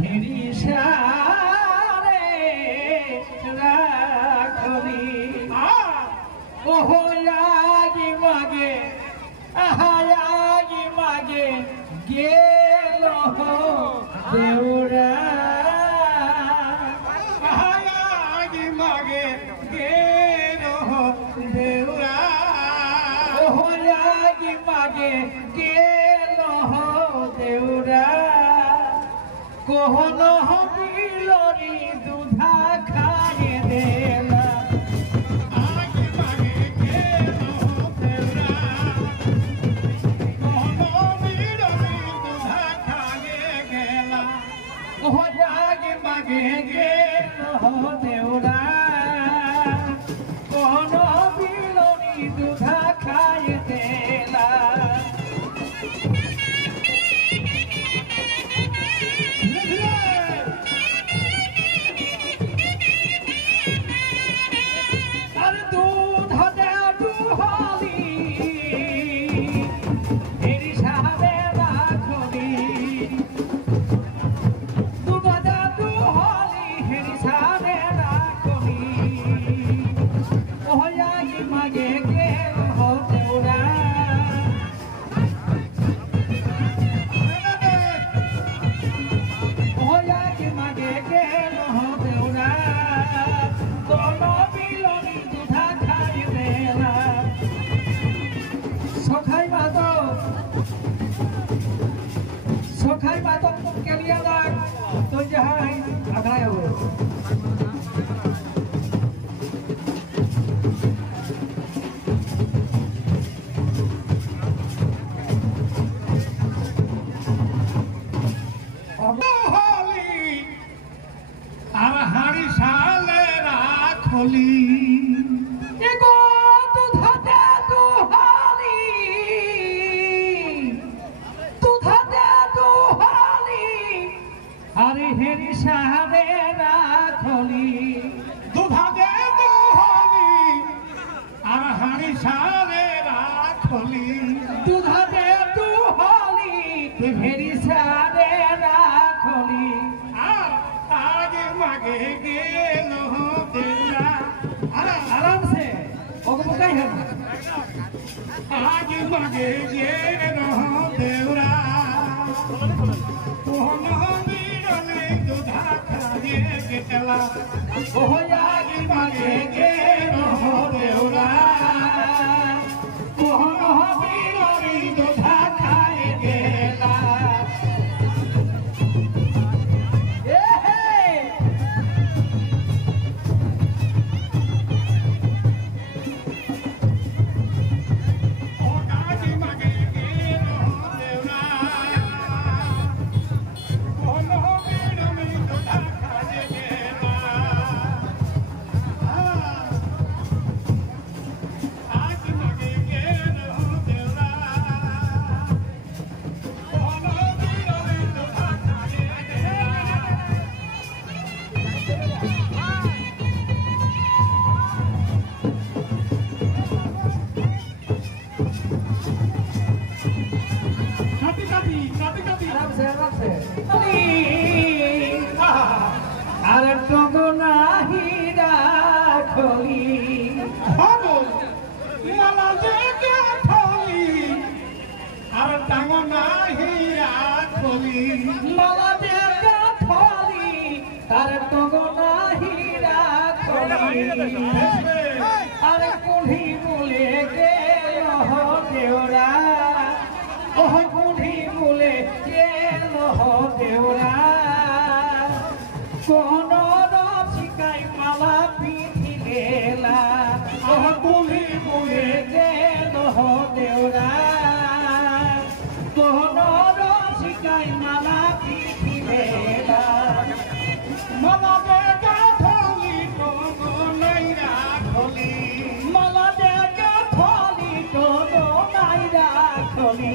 হিরিসারে রাখনি ওহো লাগি মাগে আহায়াগি মাগে গেল দেউরা আহায়াগি মাগে গেল দেউরা ওহো লাগি মাগে গেল দেউরা কোহন বিলরি দুধা খায়ে দেলা আগে মাগে গেল দেউরা কোহন বিলরি দুধা খায়ে গেলা ওহ আগে মাগে গেল দেউরা কোহন বিলরি দুধা খায়ে দেলা Sokai batok kalian lang, tunjahay agayo. Holi, arahari sale rakholi. Ego tu dhate tu holi. আরে হেরি সাহাবে রাখলি দুধাগে দুহলি আর হাড়ি সাহাবে রাখলি দুধাগে দুহলি হেরি সাহাবে রাখলি আর আগে মাগে গেল দেউরা আরাম সে ওকে বুকাই হবে আগে মাগে গেল দেউরা Oh, yeah, give my game, oh, Deura. Oh, no, আর তো নাহি রাখলি হবো মালা যে গাথলি আর টাঙ নাহি রাখলি মালা যে গাথলি আর তো নাহি রাখলি আর কুড়ি বলে গেল দেওরা ওহ কুড়ি বলে গেল দেওরা কোন রসিকাই মালা পিঠি গেলা ওহ কুড়ি বলে গেল দেওরা কোন রসিকাই মালা পিঠি গেলা মালা দেখা থলি কোন নাই রাখলি মালা দেখা থলি কোন নাই রাখলি